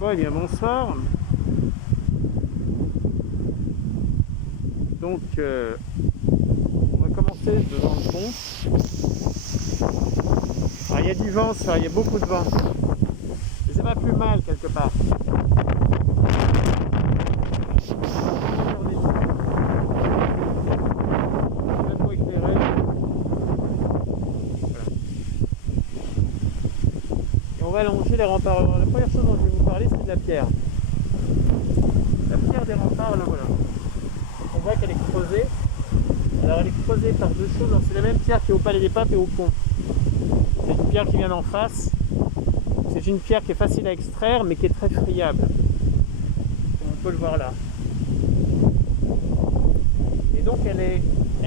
Bon, eh bien, bonsoir. Donc, on va commencer devant le pont. Alors, il y a du vent, ça, il y a beaucoup de vent. Mais c'est pas plus mal quelque part. Pas trop éclairé. Voilà. Et on va allonger les remparts. La première chose dont je vais vous parler, c'est de la pierre. La pierre des remparts, là voilà. On voit qu'elle est creusée. Alors elle est creusée par deux choses. C'est la même pierre qui est au Palais des Papes et au pont. C'est une pierre qui vient d'en face. C'est une pierre qui est facile à extraire mais qui est très friable. Comme on peut le voir là. Et donc elle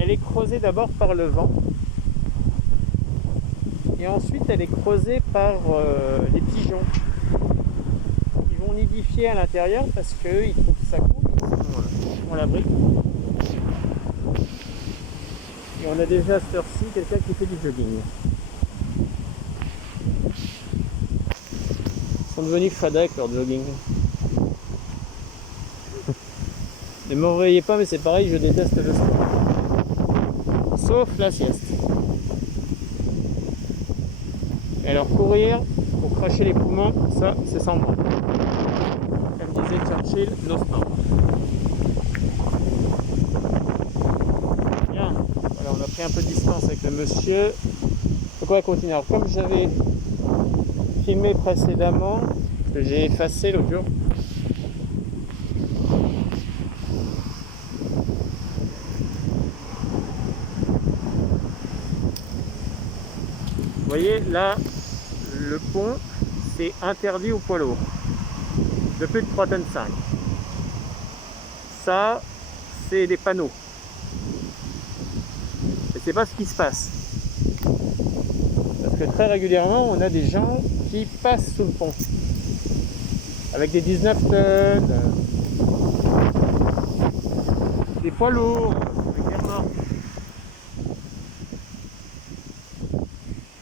est creusée d'abord par le vent. Et ensuite elle est creusée par les pigeons. Qui vont nidifier à l'intérieur parce qu'ils trouvent ça cool. Ils sont à l'abri. Et on a déjà à cette heure-ci quelqu'un qui fait du jogging. Ils sont devenus fada avec leur jogging. Ne me réveillez pas, mais c'est pareil, je déteste le sport. Sauf la sieste. Et alors courir pour cracher les poumons, ça c'est sans moi. Comme disait Churchill, no sport. Bien, voilà, on a pris un peu de distance avec le monsieur. Donc on va continuer. Alors comme j'avais filmé précédemment, que j'ai effacé l'autre jour. Vous voyez, là, le pont, c'est interdit aux poids lourds. De plus de 3 tonnes 5. Ça, c'est des panneaux. Et c'est pas ce qui se passe. Parce que très régulièrement, on a des gens qui passent sous le pont. Avec des 19 tonnes, des poids lourds, avec des remorques.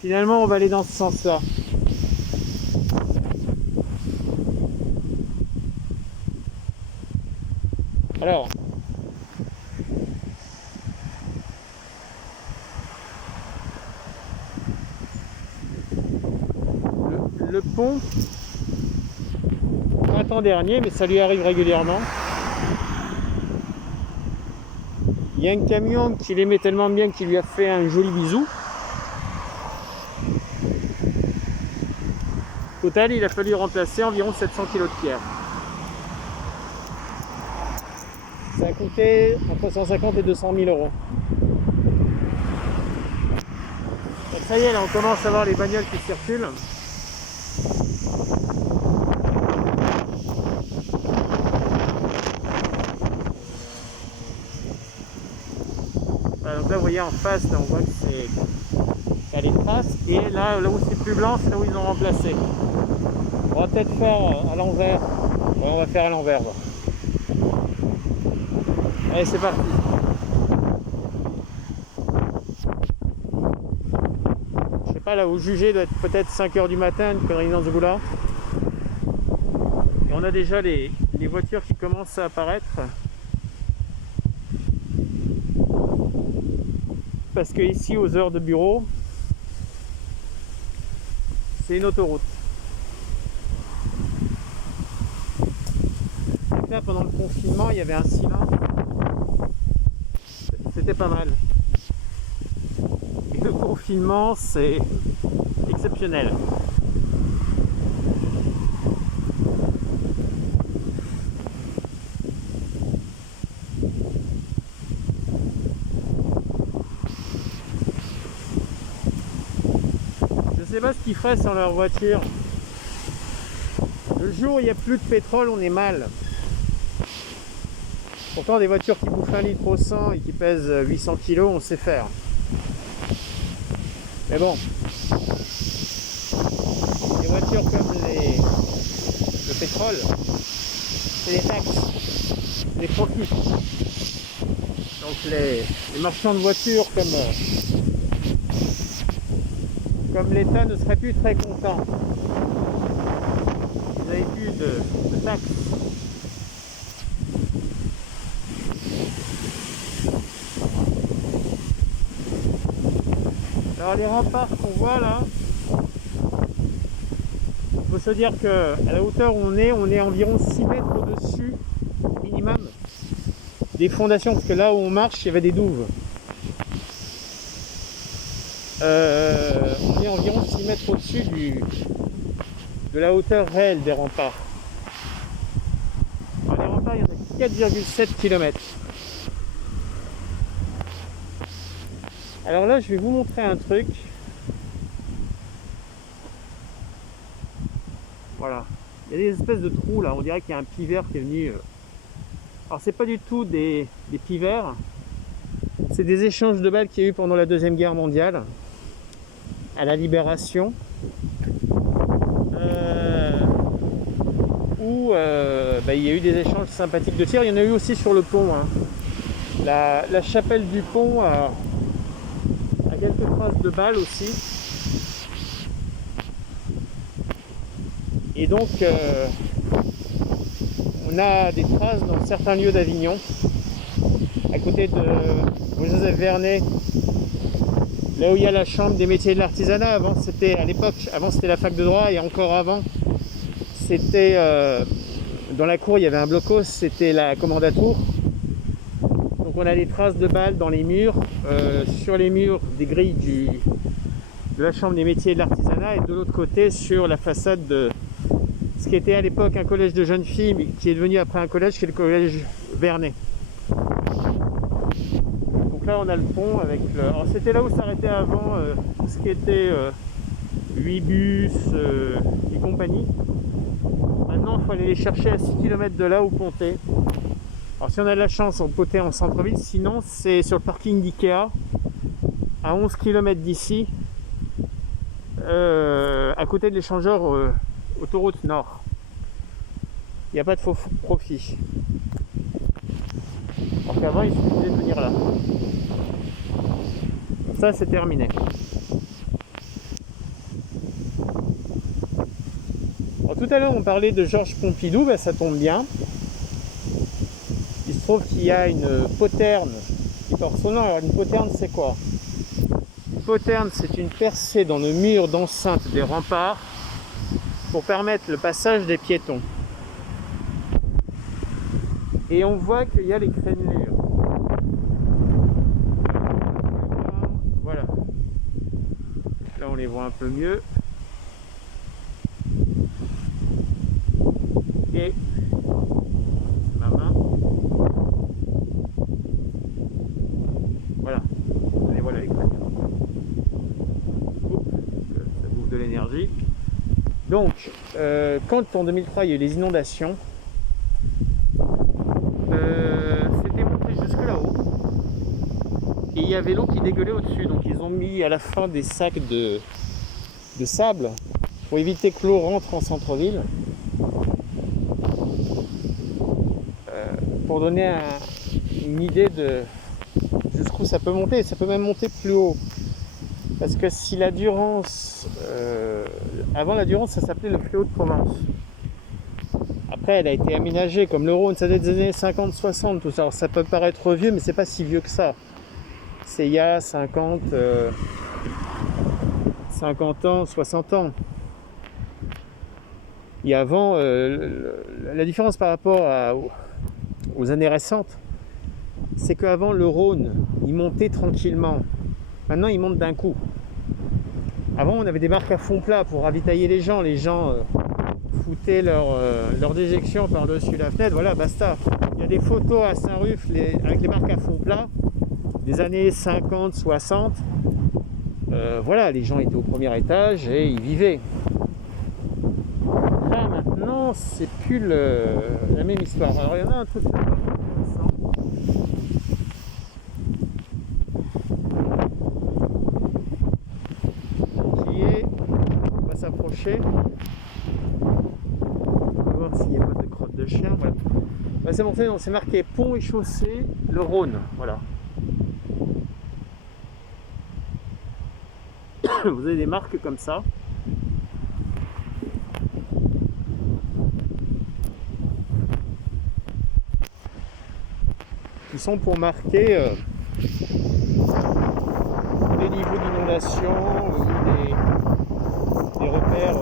Finalement, on va aller dans ce sens-là. Alors, le pont, printemps dernier, mais ça lui arrive régulièrement. Il y a un camion qui l'aimait tellement bien qu'il lui a fait un joli bisou. Au total, il a fallu remplacer environ 700 kg de pierre. Ça a coûté entre 150 et 200 000 euros. Donc ça y est, là on commence à voir les bagnoles qui circulent. Voilà, donc là vous voyez en face, là, on voit que c'est il y a les traces. Et là où c'est plus blanc, c'est là où ils ont remplacé. On va peut-être faire à l'envers. Ouais, on va faire à l'envers. Allez, c'est parti. Je sais pas, là où juger doit être peut-être 5 h du matin, une connerie dans ce goût-là. Et on a déjà les voitures qui commencent à apparaître. Parce que ici, aux heures de bureau, c'est une autoroute. Donc là, pendant le confinement, il y avait un silence. C'était pas mal. Et le confinement, c'est exceptionnel. Je sais pas ce qu'ils feraient sans leur voiture. Le jour où il n'y a plus de pétrole, on est mal. Pourtant, des voitures qui bouffent 1 litre au 100 et qui pèsent 800 kg, on sait faire. Mais bon, des voitures comme le pétrole, c'est des taxes, des profits. Donc les marchands de voitures comme l'État ne serait plus très content. Vous avez pu de taxes. Alors les remparts qu'on voit là, il faut se dire qu'à la hauteur où on est environ 6 mètres au-dessus minimum des fondations, parce que là où on marche, il y avait des douves. On est environ 6 mètres au-dessus de la hauteur réelle des remparts. Alors, les remparts, il y en a 4,7 km. Alors là, je vais vous montrer un truc. Voilà. Il y a des espèces de trous là, on dirait qu'il y a un pivert qui est venu. Alors c'est pas du tout des pivers, c'est des échanges de balles qu'il y a eu pendant la Deuxième Guerre mondiale, à la Libération, où il y a eu des échanges sympathiques de tirs. Il y en a eu aussi sur le pont. Hein. La chapelle du pont a quelques traces de balles aussi. Et donc on a des traces dans certains lieux d'Avignon, à côté de Joseph Vernet, là où il y a la chambre des métiers de l'artisanat. Avant c'était la fac de droit, et encore avant c'était dans la cour il y avait un blocos, c'était la commandature. Donc on a des traces de balles dans les murs, sur les murs des grilles de la chambre des métiers de l'artisanat, et de l'autre côté sur la façade de ce qui était à l'époque un collège de jeunes filles, mais qui est devenu après un collège, qui est le collège Vernet. Donc là on a le pont avec le... Alors c'était là où s'arrêtait avant ce qui était 8 bus et compagnie. Maintenant il faut aller les chercher à 6 km de là où ponter. Alors si on a de la chance, on peut en centre-ville, sinon c'est sur le parking d'Ikea, à 11 km d'ici, à côté de l'échangeur autoroute nord. Il n'y a pas de faux profit. Alors qu'avant il suffisait de venir là. Ça c'est terminé. Alors, tout à l'heure on parlait de Georges Pompidou, ça tombe bien. Il se trouve qu'il y a une poterne qui porte son nom. Alors une poterne c'est quoi? Une poterne c'est une percée dans le mur d'enceinte des remparts pour permettre le passage des piétons. Et on voit qu'il y a les crénelures. Voilà. Là on les voit un peu mieux. Et ma main. Voilà. Et voilà les crénelures. Ça bouffe de l'énergie. Donc, quand en 2003 il y a eu les inondations, c'était monté jusque là-haut. Et il y avait l'eau qui dégueulait au-dessus. Donc ils ont mis à la fin des sacs de sable pour éviter que l'eau rentre en centre-ville. Pour donner une idée de jusqu'où ça peut monter. Ça peut même monter plus haut. Parce que si la Durance, avant la Durance, ça s'appelait le fléau de Provence. Après, elle a été aménagée comme le Rhône, ça date des années 50-60, tout ça. Alors, ça peut paraître vieux, mais c'est pas si vieux que ça. C'est il y a 50 ans, 60 ans. Et avant, la différence par rapport aux années récentes, c'est qu'avant le Rhône, il montait tranquillement. Maintenant, il monte d'un coup. Avant, on avait des marques à fond plat pour ravitailler les gens. Les gens foutaient leur déjection par-dessus la fenêtre. Voilà, basta. Il y a des photos à Saint-Ruf avec les marques à fond plat des années 50, 60. Voilà, les gens étaient au premier étage et ils vivaient. Là, maintenant, c'est plus la même histoire. Alors, il y en a un truc là-bas. S'approcher. On va voir s'il n'y a pas de crotte de chien. Voilà. C'est bon, c'est marqué pont et chaussée, le Rhône. Voilà. Vous avez des marques comme ça. sont pour marquer les niveaux d'inondation ou des repères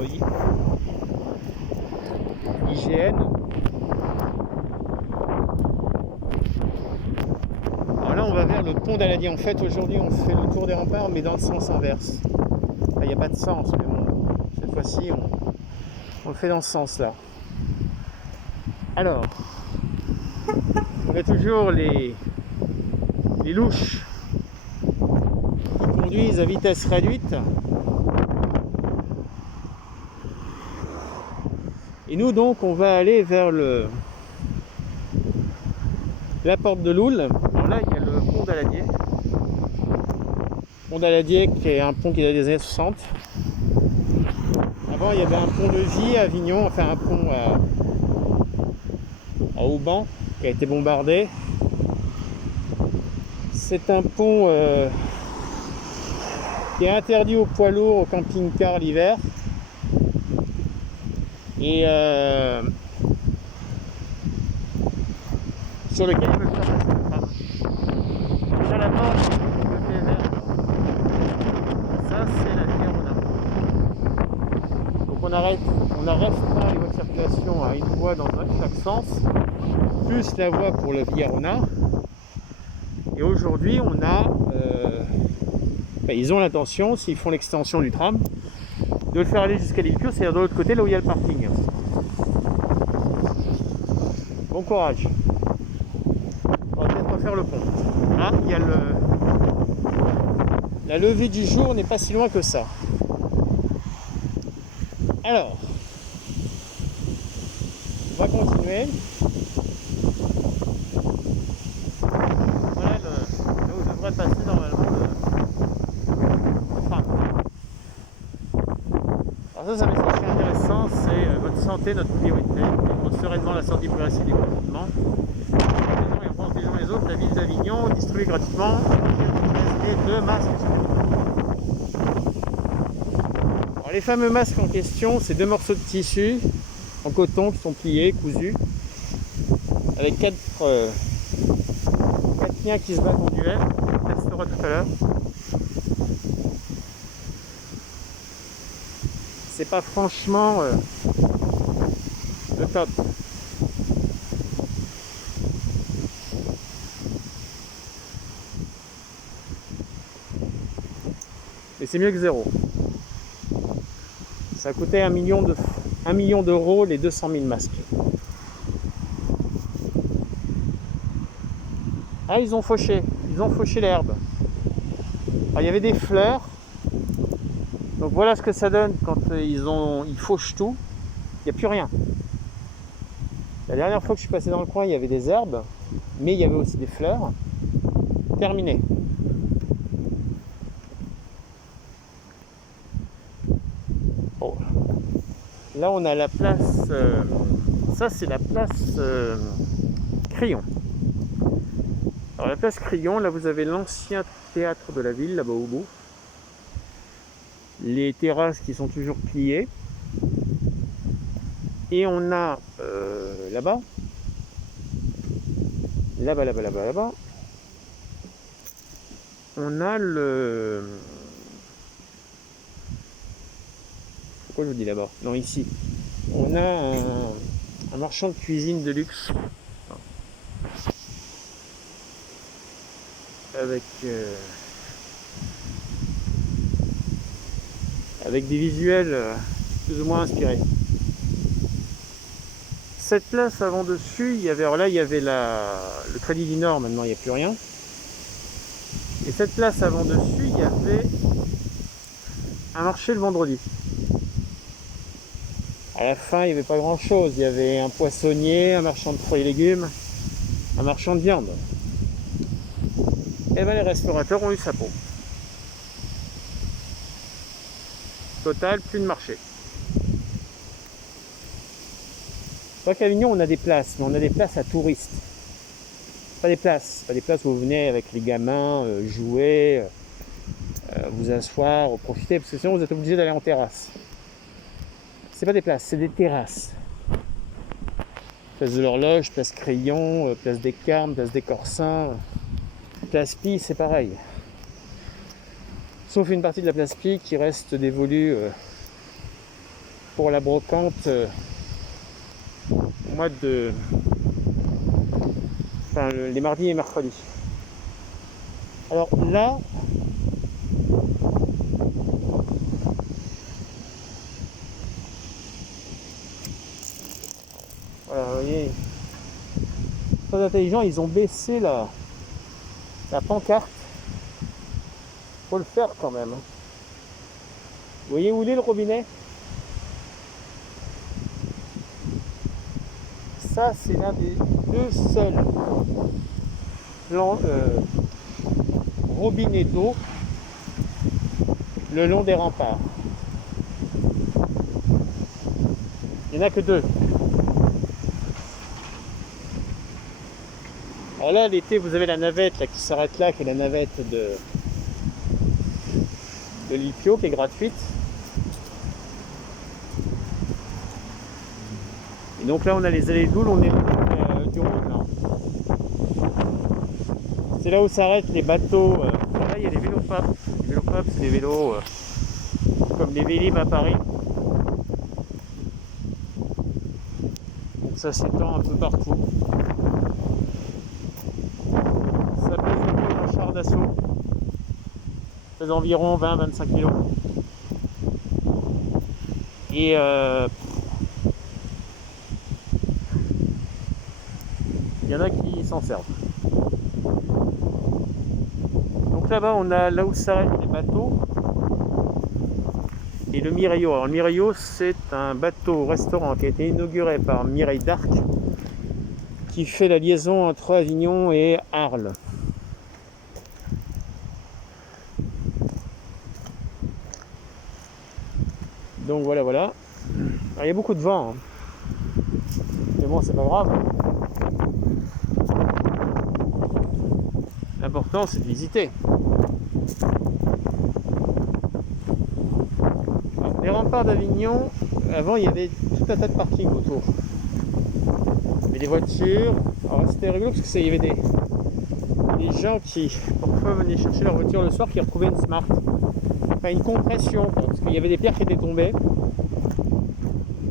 IGN. Alors là, on va vers le pont d'Aladier. En fait, aujourd'hui, on fait le tour des remparts, mais dans le sens inverse. Il n'y a pas de sens, mais bon, cette fois-ci, on le fait dans ce sens-là. Alors, on a toujours les louches qui conduisent à vitesse réduite. Et nous, donc, on va aller vers la porte de Loul. Alors là, il y a le pont d'Aladier. Pont d'Aladier qui est un pont qui date des années 60. Avant, il y avait un pont de Vie à Avignon, enfin un pont à Auban qui a été bombardé. C'est un pont qui est interdit aux poids lourds, aux camping-cars l'hiver. Et sur lequel il veut faire passer le tram. Déjà la porte, côté vert. Ça, c'est la Via-Rona. Donc on restreint les voies de circulation à une voie dans chaque sens, plus la voie pour le Via-Rona. Et aujourd'hui, on a, ils ont l'intention, s'ils font l'extension du tram, de le faire aller jusqu'à l'île Pio, c'est-à-dire de l'autre côté, là où il y a le parking. Bon courage. On va peut-être refaire le pont. Là, il y a la levée du jour n'est pas si loin que ça. Alors, on va continuer. Voilà là où devrait passer normalement le tram. Alors ça un message intéressant, c'est votre santé, notre priorité. Vivre sereinement la sortie progressive du confinement. Et en protégeant les autres, la ville d'Avignon distribue gratuitement et 2 masques. Alors les fameux masques en question, c'est 2 morceaux de tissu en coton qui sont pliés, cousus, avec 4 liens qui se battent en duel. On testera tout à l'heure. C'est pas franchement le top. Mais c'est mieux que zéro. Ça a coûté 1 million d'euros les 200 000 masques. Ah, ils ont fauché l'herbe. Alors, il y avait des fleurs. Donc voilà ce que ça donne quand ils fauchent tout. Il n'y a plus rien. La dernière fois que je suis passé dans le coin, il y avait des herbes, mais il y avait aussi des fleurs. Terminé. Bon. Là, on a la place. Ça, c'est la place Crillon. Alors, la place Crillon, là, vous avez l'ancien théâtre de la ville, là-bas au bout. Les terrasses qui sont toujours pliées. Et on a là-bas, on a le... Pourquoi je vous dis là-bas? Non, ici. On a un marchand de cuisine de luxe. Avec des visuels plus ou moins inspirés. Cette place avant dessus, il y avait le Crédit du Nord, maintenant il n'y a plus rien. Et cette place avant dessus, il y avait un marché le vendredi. À la fin, il n'y avait pas grand chose. Il y avait un poissonnier, un marchand de fruits et légumes, un marchand de viande. Et bien les restaurateurs ont eu sa peau. Total, plus de marché. C'est vrai qu'à Avignon, on a des places, mais on a des places à touristes. Pas des places où vous venez avec les gamins, jouer, vous asseoir, profiter, parce que sinon vous êtes obligé d'aller en terrasse. C'est pas des places, c'est des terrasses. Place de l'Horloge, place Crayon, place des Carmes, place des Corsins, place Pie, c'est pareil. Sauf une partie de la place Pie qui reste dévolue pour la brocante au mois de... Enfin, les mardis et mercredis. Alors là, voilà, vous voyez, très intelligent, ils ont baissé la pancarte. Faut le faire quand même. Vous voyez où il est le robinet? Ça, c'est l'un des deux seuls robinets d'eau le long des remparts. Il n'y en a que deux. Alors là, l'été, vous avez la navette là, qui s'arrête là, qui est la navette de l'île Pio, qui est gratuite. Et donc là, on a les allées d'Oul, on est du Rhône. Là. C'est là où s'arrêtent les bateaux. Là, il y a les vélopapes. Les vélopapes, c'est des vélos comme les Vélib à Paris. Donc ça s'étend un peu partout. Ça pèse un char d'assaut. Ça pèse environ 20-25 kg. Et il y en a qui s'en servent. Donc là-bas, on a là où s'arrêtent les bateaux et le Mireio. Alors le Mireio, c'est un bateau-restaurant qui a été inauguré par Mireille d'Arc qui fait la liaison entre Avignon et Arles. Donc voilà. Alors, il y a beaucoup de vent. Mais bon, c'est pas grave. L'important, c'est de visiter. Alors, les remparts d'Avignon, avant, il y avait tout un tas de parkings autour. Il y avait des voitures. Alors c'était rigolo parce qu'il y avait des gens qui, parfois, venaient chercher leur voiture le soir, qui retrouvaient une Smart. Enfin, une compression, parce qu'il y avait des pierres qui étaient tombées.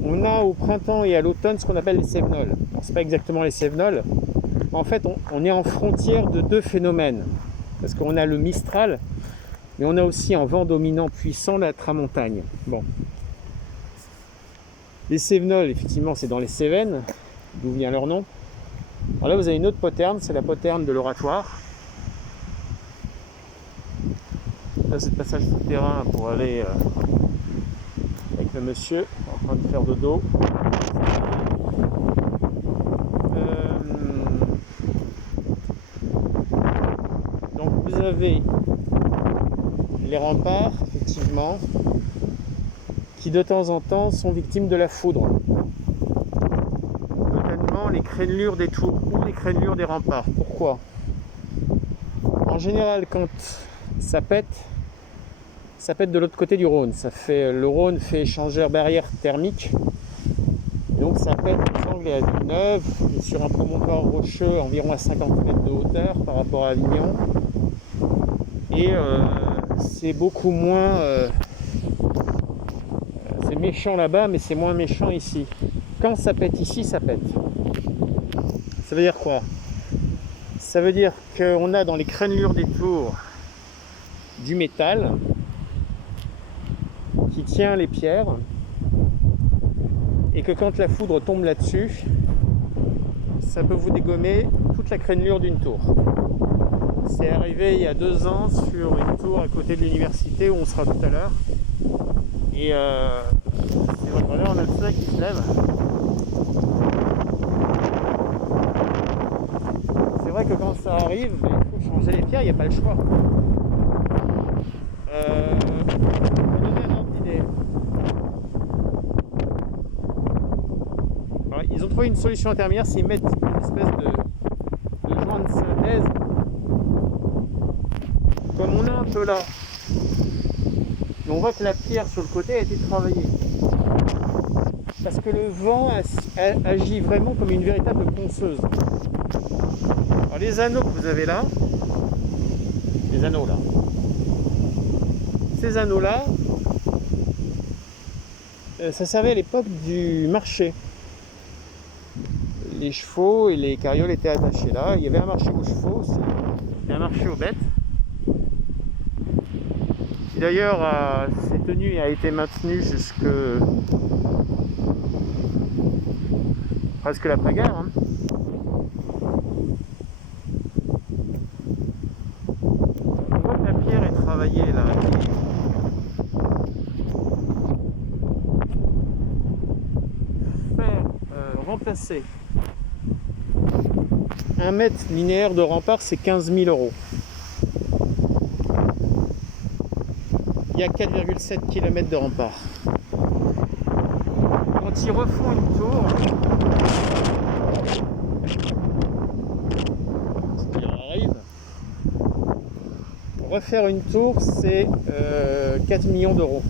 On a au printemps et à l'automne ce qu'on appelle les Cévenols. C'est pas exactement les Cévenols. En fait, on est en frontière de deux phénomènes. Parce qu'on a le Mistral, mais on a aussi un vent dominant puissant, la Tramontagne. Bon. Les Cévenols, effectivement, c'est dans les Cévennes, d'où vient leur nom. Alors là, vous avez une autre poterne, c'est la poterne de l'Oratoire. Là, c'est le passage souterrain pour aller avec le monsieur en train de faire dodo. Donc vous avez les remparts, effectivement, qui de temps en temps sont victimes de la foudre. Notamment les crénelures des tours ou les crénelures des remparts. Pourquoi? En général, quand ça pète de l'autre côté du Rhône. Le Rhône fait échangeur barrière thermique. Donc ça pète par exemple à Villeneuve, et sur un promontoire rocheux environ à 50 mètres de hauteur par rapport à Avignon. Et c'est beaucoup moins... c'est méchant là-bas, mais c'est moins méchant ici. Quand ça pète ici, ça pète. Ça veut dire quoi? Ça veut dire qu'on a dans les crénelures des tours du métal qui tient les pierres et que quand la foudre tombe là-dessus, ça peut vous dégommer toute la crénelure d'une tour. C'est arrivé il y a 2 ans sur une tour à côté de l'université où on sera tout à l'heure. Et c'est vrai que là on a le soleil qui se lève. C'est vrai que quand ça arrive, il faut changer les pierres, il n'y a pas le choix. Alors, ils ont trouvé une solution intermédiaire, c'est mettre une espèce de joint de synthèse comme on a un peu là. Et on voit que la pierre sur le côté a été travaillée. parce que le vent agit vraiment comme une véritable ponceuse. Alors les anneaux que vous avez là, les anneaux là, ces anneaux là, ça servait à l'époque du marché. Les chevaux et les carrioles étaient attachés là. Il y avait un marché aux chevaux aussi, et un marché aux bêtes. Qui d'ailleurs s'est tenu et a été maintenu jusque presque l'après-guerre. Hein. On voit que la pierre est travaillée là. Faire remplacer 1 mètre linéaire de rempart, c'est 15 000 €. Il y a 4,7 km de rempart. Quand ils refont une tour, ce qui leur arrive, refaire une tour, c'est 4 millions d'euros.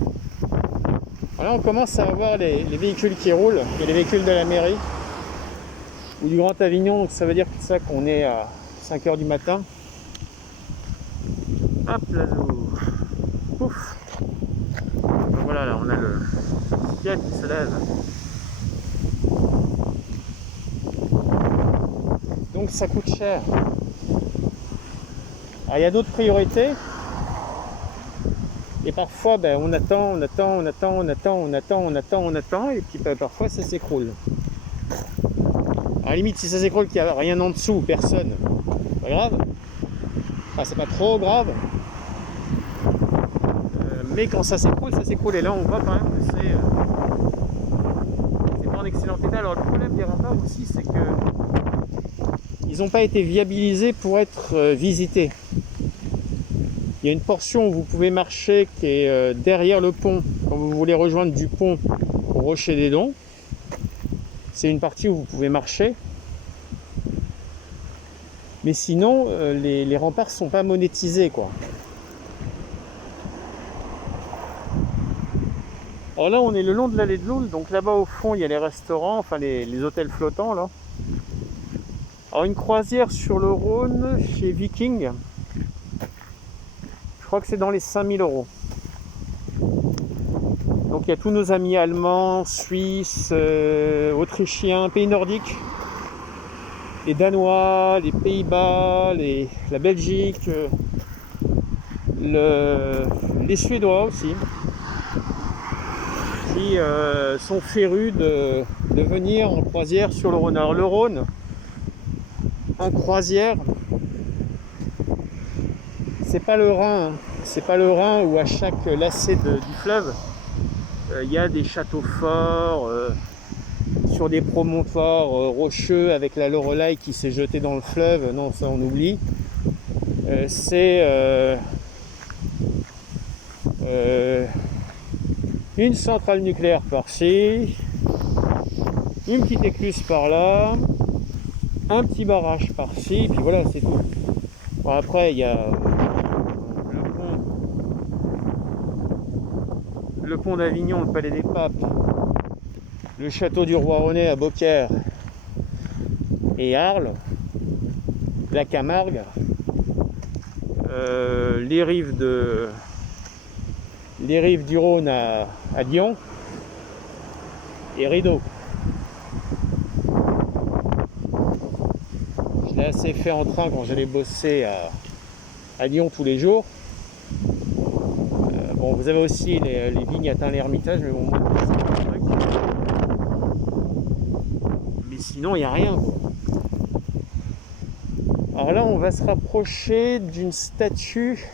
Là, on commence à avoir les véhicules qui roulent, et les véhicules de la mairie ou du Grand Avignon, donc ça veut dire que ça qu'on est à 5 h du matin. Hop là, pouf. Donc voilà, là on a le ciel qui se lève. Donc ça coûte cher. Alors il y a d'autres priorités. Et parfois on attend, et puis parfois ça s'écroule. À la limite, si ça s'écroule, qu'il n'y a rien en dessous, personne, pas grave. Enfin, c'est pas trop grave. Mais quand ça s'écroule, ça s'écroule. Et là, on voit quand même que c'est pas en excellent état. Alors, le problème des remparts aussi, c'est que ils n'ont pas été viabilisés pour être visités. Il y a une portion où vous pouvez marcher qui est derrière le pont, quand vous voulez rejoindre du pont au Rocher des Dons. C'est une partie où vous pouvez marcher. Mais sinon, les remparts ne sont pas monétisés, quoi. Alors là, on est le long de l'allée de l'Oule. Donc là-bas, au fond, il y a les restaurants, enfin les hôtels flottants, là. Alors une croisière sur le Rhône, chez Viking. Je crois que c'est dans les 5 000 €. Donc il y a tous nos amis allemands, suisses, autrichiens, pays nordiques, les Danois, les Pays-Bas, la Belgique, les Suédois aussi, qui sont férus de venir en croisière sur le Rhône. Alors le Rhône, en croisière, c'est pas le Rhin, c'est pas le Rhin où à chaque lacet du fleuve, il y a des châteaux forts sur des promontoires rocheux avec la Loreley qui s'est jetée dans le fleuve. Non, ça on oublie. C'est une centrale nucléaire par-ci, une petite écluse par-là, un petit barrage par-ci, puis voilà, c'est tout. Bon, après, il y a le pont d'Avignon, le palais des papes, le château du roi René à Beaucaire et Arles, la Camargue, les rives du Rhône à Lyon et Rideau. Je l'ai assez fait en train quand j'allais bosser à Lyon tous les jours. Bon, vous avez aussi les vignes à l'Ermitage, mais bon, moi, c'est pas un truc. Mais sinon, il n'y a rien, quoi. Alors là, on va se rapprocher d'une statue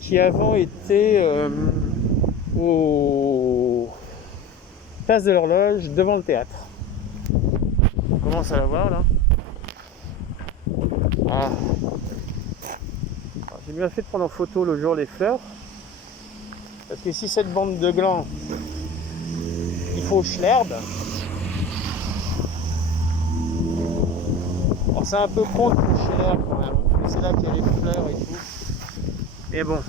qui avant était au Place de l'Horloge, devant le théâtre. On commence à la voir là. Ah. J'ai bien fait de prendre en photo le jour les fleurs. Parce que si cette bande de glands, il fauche l'herbe. Alors c'est un peu con de faucher l'herbe quand même. C'est là qu'il y a les fleurs et tout. Mais bon.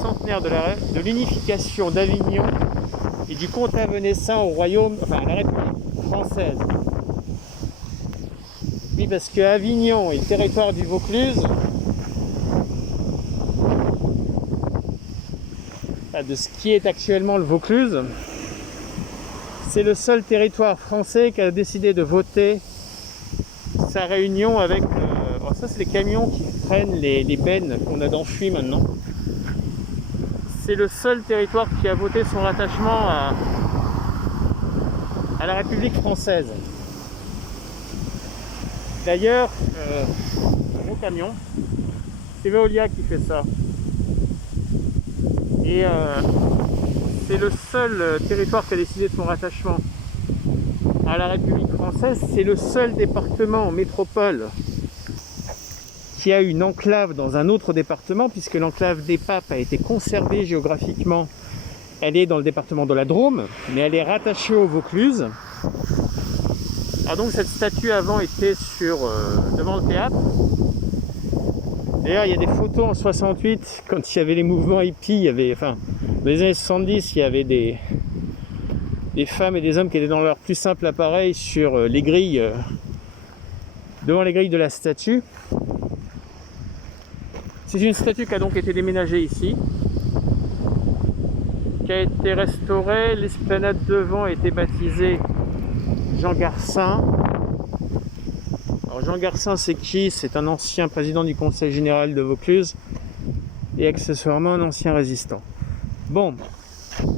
centenaire de l'unification d'Avignon et du comte Venessin au royaume, enfin à la République française. Oui, parce que Avignon est le territoire du Vaucluse, de ce qui est actuellement le Vaucluse. C'est le seul territoire français qui a décidé de voter sa réunion avec... alors ça, c'est les camions qui prennent les bennes qu'on a d'enfouis maintenant. C'est le seul territoire qui a voté son rattachement à la République française. D'ailleurs, gros camion, c'est Veolia qui fait ça. Et c'est le seul territoire qui a décidé de son rattachement à la République française. C'est le seul département en métropole qui a une enclave dans un autre département, puisque l'enclave des Papes a été conservée géographiquement. Elle est dans le département de la Drôme, mais elle est rattachée au Vaucluse. Alors donc cette statue avant était devant le théâtre. D'ailleurs il y a des photos en 68, quand il y avait les mouvements hippies, il y avait, enfin dans les années 70, il y avait des femmes et des hommes qui étaient dans leur plus simple appareil sur les grilles, devant les grilles de la statue. C'est une statue qui a donc été déménagée ici, qui a été restaurée. L'esplanade devant a été baptisée Jean Garcin. Alors Jean Garcin, c'est qui? C'est un ancien président du Conseil général de Vaucluse et accessoirement un ancien résistant. Bon,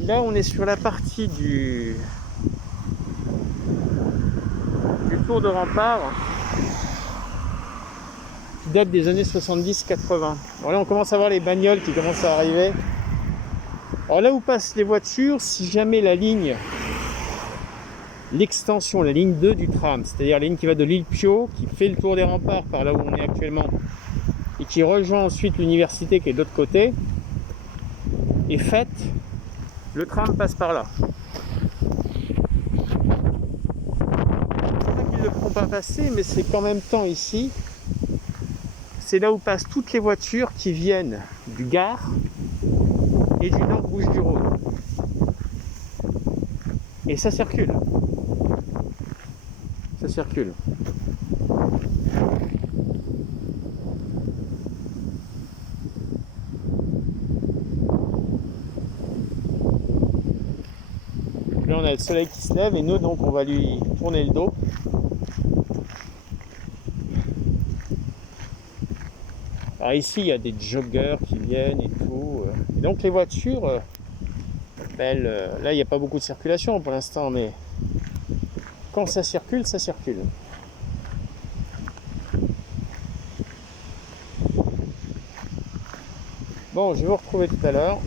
là on est sur la partie du tour de rempart qui date des années 70-80. Bon, là on commence à voir les bagnoles qui commencent à arriver. Alors là où passent les voitures, si jamais l'extension, la ligne 2 du tram, c'est-à-dire la ligne qui va de l'île Piau, qui fait le tour des remparts par là où on est actuellement, et qui rejoint ensuite l'université qui est de l'autre côté, est faite, le tram passe par là. C'est pas qu'ils ne le feront pas passer, mais c'est qu'en même temps ici, c'est là où passent toutes les voitures qui viennent du Gard et du Nord Bouches-du-Rhône. Et ça circule. Ça circule. Là on a le soleil qui se lève et nous donc on va lui tourner le dos. Alors ici il y a des joggers qui viennent et tout. Et donc les voitures, là il n'y a pas beaucoup de circulation pour l'instant, mais quand ça circule, ça circule. Bon, je vais vous retrouver tout à l'heure.